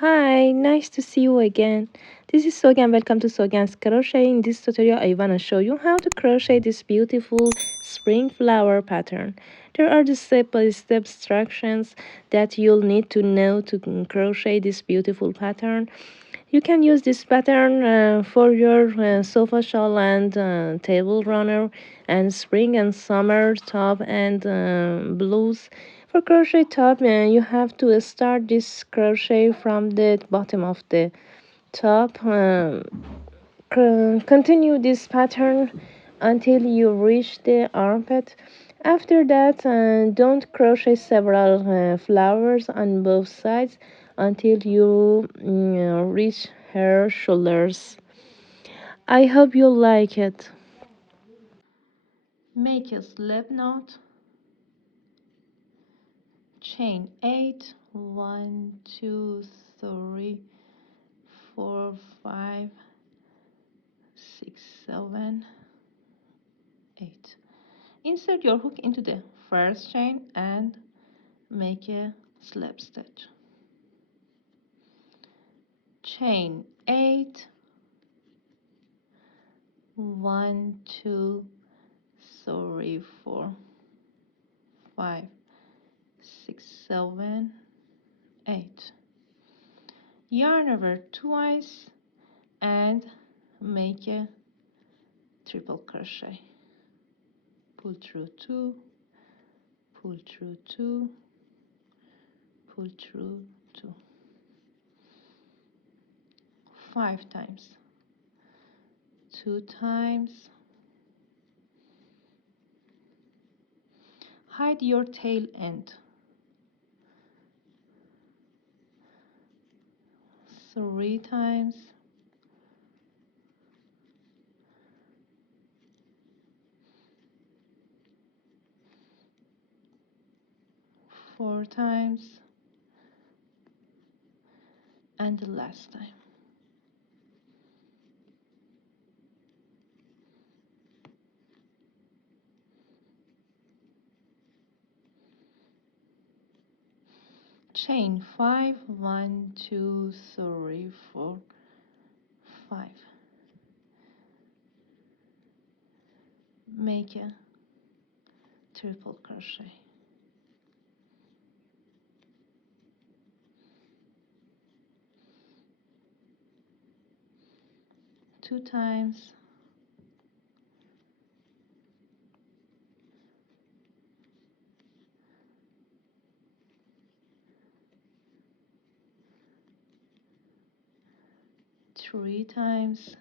Hi, nice to see you again. This is Sogan. Welcome to Sogan's Crochet. In this tutorial, I want to show you how to crochet this beautiful spring flower pattern. There are the step-by-step instructions that you'll need to know to crochet this beautiful pattern. You can use this pattern for your sofa shawl and table runner and spring and summer top and blouse. For crochet top, you have to start this crochet from the bottom of the top. Continue this pattern until you reach the armpit. After that, don't crochet several flowers on both sides until you reach her shoulders. I hope you like it. Make a slip knot, chain 8, 1, 2, 3, 4, 5, 6, 7, 8. Insert your hook into the first chain and make a slip stitch. Chain 8, 1, 2, 3, 4, 5, 6, 7, 8. Yarn over twice and make a triple crochet. Pull through 2, pull through 2, pull through 2. 5 times. 2 times. Hide your tail end. 3 times. 4 times. And the last time. Chain 5, 1, 2, 3, 4, 5. Make a triple crochet. 2 times. 3 times.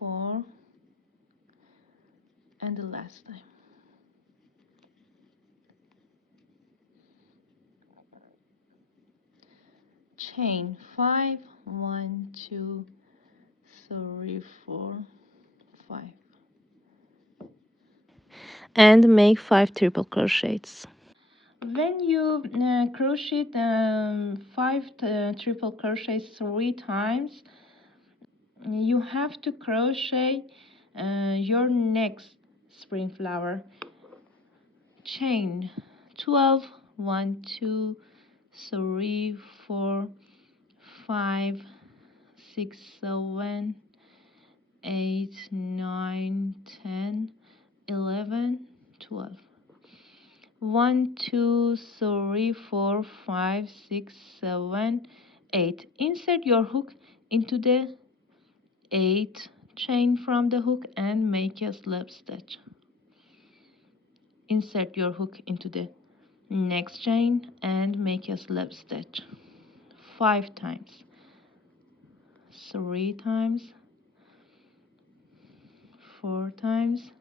4. And the last time. Chain 5, 1, 2, 3, 4, 5. And make 5 triple crochets. When you crochet 5 triple crochets 3 times, you have to crochet your next spring flower. Chain 12, 1, 2, 3, 4, 5, 6, 7, 8, 9, 10, 11, 12. 1, 2, 3, 4, 5, 6, 7, 8. Insert your hook into the 8th chain from the hook and make a slip stitch. Insert your hook into the next chain and make a slip stitch 5 times. 3 times, 4 times,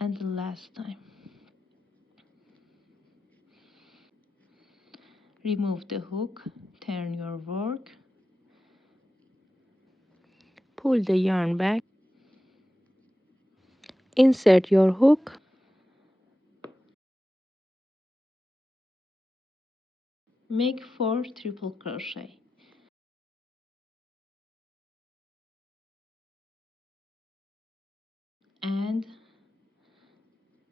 and the last time. Remove the hook, turn your work, pull the yarn back, insert your hook, make 4 triple crochet, and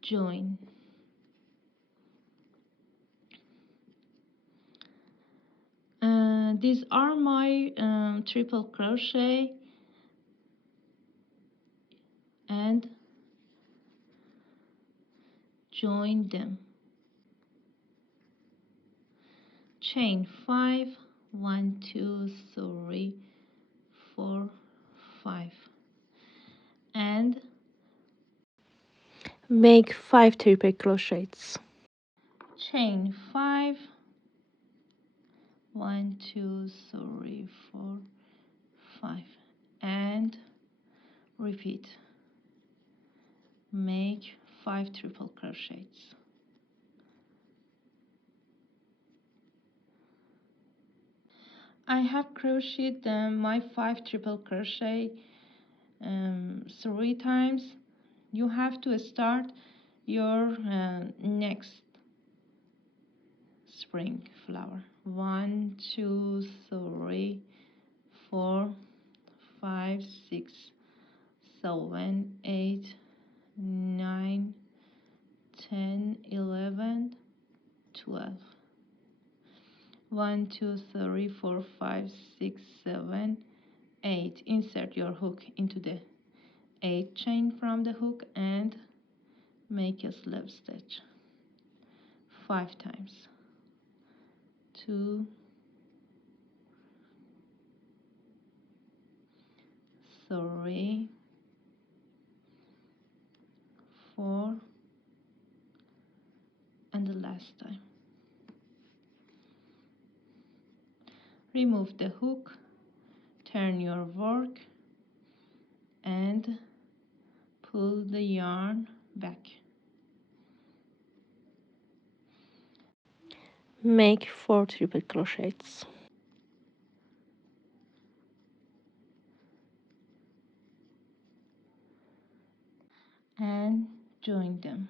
join. These are my triple crochet and join them. Chain 5, 1, 2, 3, 4, 5, and make 5 triple crochets. Chain 5, 1, 2, 3, 4, 5, and repeat. Make 5 triple crochets. I have crocheted my 5 triple crochet 3 times. You have to start your next spring flower. 1, 2, 3, 4, 5, 6, 7, 8, 9, 10, 11, 12. 1, 2, 3, 4, 5, 6, 7, 8. Insert your hook into the 8 chain from the hook and make a slip stitch 5 times. 2, 3, 4, and the last time. Remove the hook, turn your work, and pull the yarn back. Make 4 triple crochets. And join them.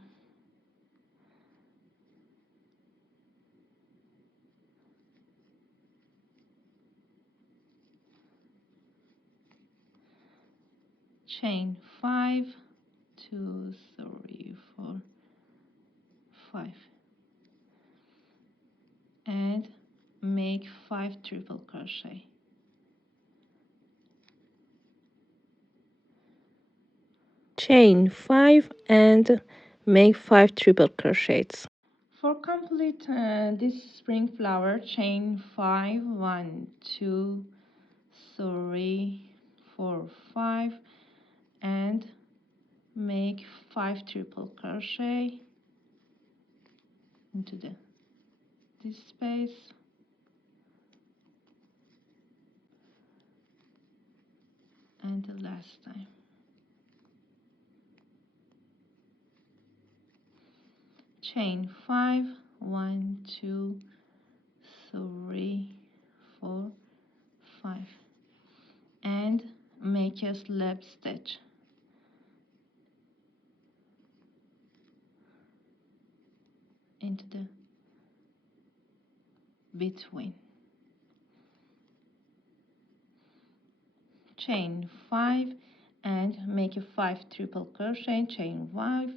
Chain 5, 2, 3, 4, 5, and make 5 triple crochet. Chain 5 and make 5 triple crochets. For complete this spring flower, chain 5, 1, 2, 3, 4, 5, and make 5 triple crochet into this space, and the last time. Chain 5, 1, 2, 3, 4, 5, and make a slip stitch into the between. Chain 5 and make a 5 triple crochet, chain 5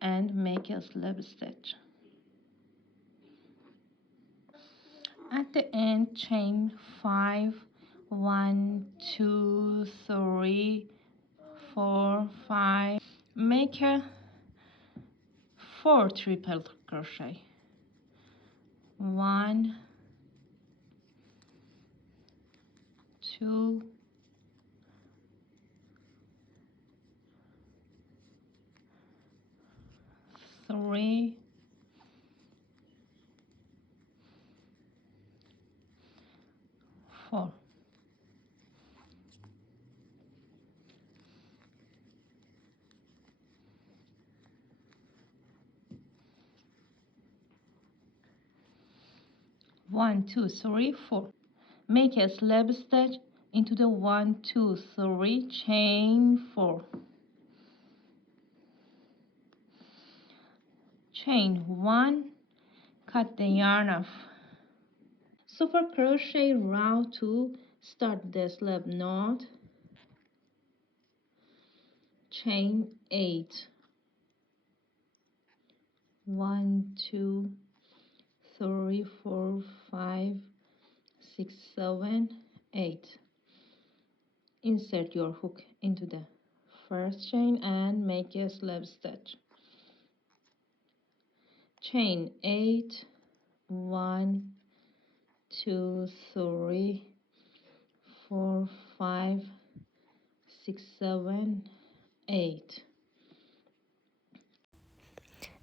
and make a slip stitch. At the end, chain 5, 1, 2, 3, 4, 5, make a 4 triple crochet. 1, 2, 3, 4. 1, 2, 3, 4. Make a slip stitch into the 1, 2, 3, chain 4. Chain 1, cut the yarn off. So for crochet row 2, start the slip knot, chain 8, 1 2 3 4 5 6 7 8. Insert your hook into the first chain and make a slip stitch. Chain 8, 1 2 3 4 5 6 7 8,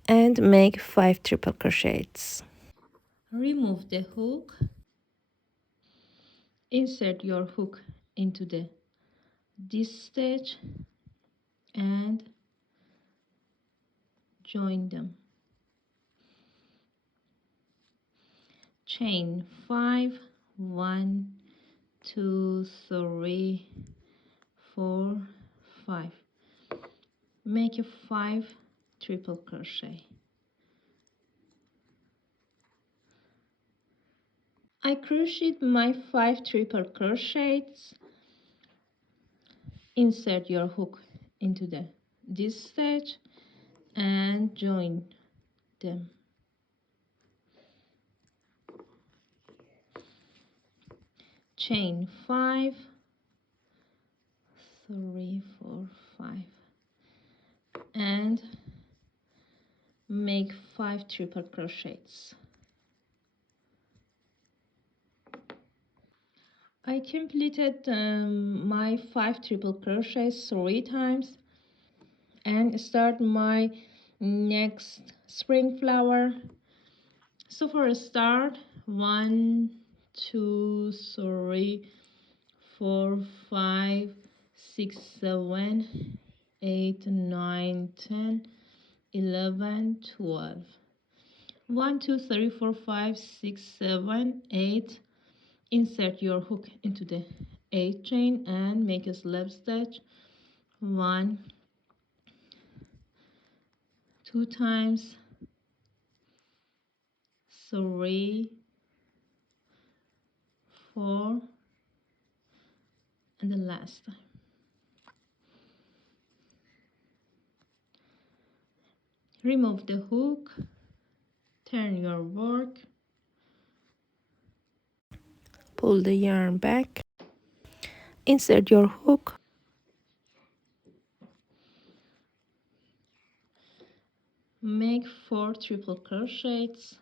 and make 5 triple crochets. Remove the hook. Insert your hook into this stitch and join them. Chain 5, 1 2 3 4 5. Make a 5 triple crochet. I crocheted my 5 triple crochets. Insert your hook into this stitch and join them. Chain 5, 3 4 5, and make 5 triple crochets. I completed my 5 triple crochets 3 times and start my next spring flower. So for a start, 1 2 3 4 5 6 7 8 9 10 11 12. 1 2 3 4 5 6 7 8. Insert your hook into the 8th chain and make a slip stitch. 1 2 times, 3 4, and the last time. Remove the hook, turn your work, pull the yarn back, insert your hook, make 4 triple crochets,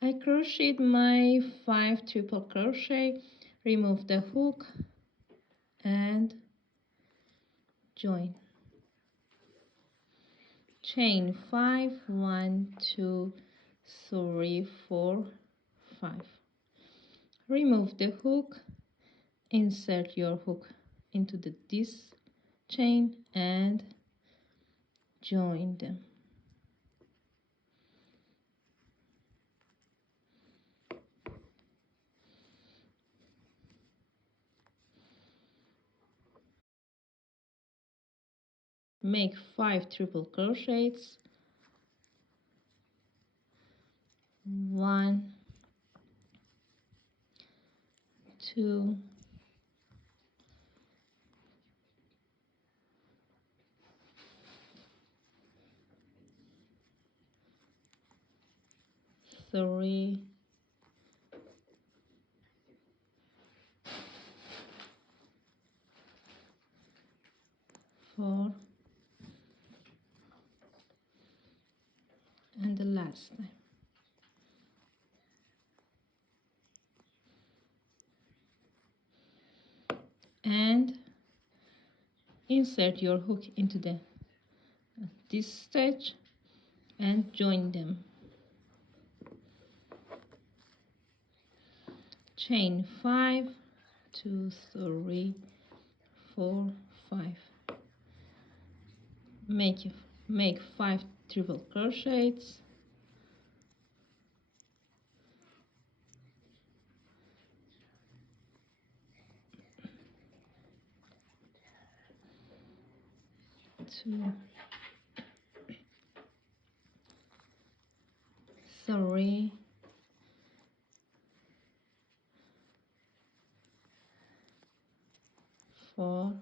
I crocheted my 5 triple crochet, remove the hook and join. Chain 5, 1 2 3 4 5. Remove the hook, insert your hook into this chain and join them. Make 5 triple crochets, 1 2 3 4, and the last time. And insert your hook into this stitch and join them. Chain 5 2 3 4 5. Make 5 triple crochets, 2 3 4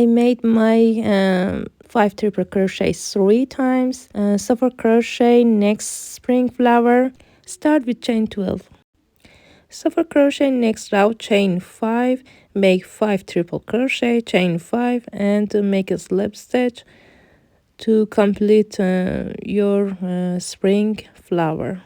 I made my 5 triple crochets 3 times. So for crochet next spring flower, start with chain 12. So for crochet next row, chain 5, make 5 triple crochet, chain 5, and make a slip stitch to complete your spring flower.